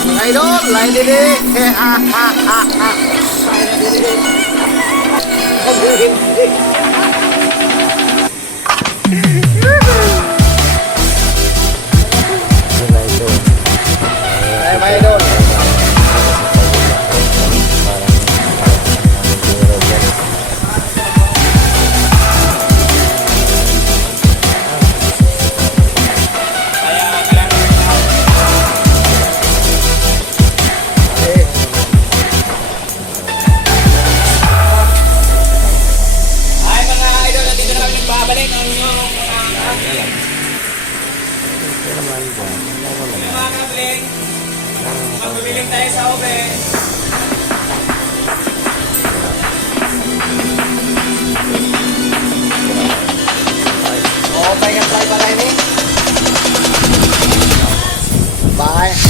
Mga idol, lain diri. Ha ha ha ha. Ay, mga idol. Ay mga idol, nandito na kami nagbabalik ang inyong mga kabling. Magbibiling tayo sa ube. Oh, pengen try pala ini. Bye.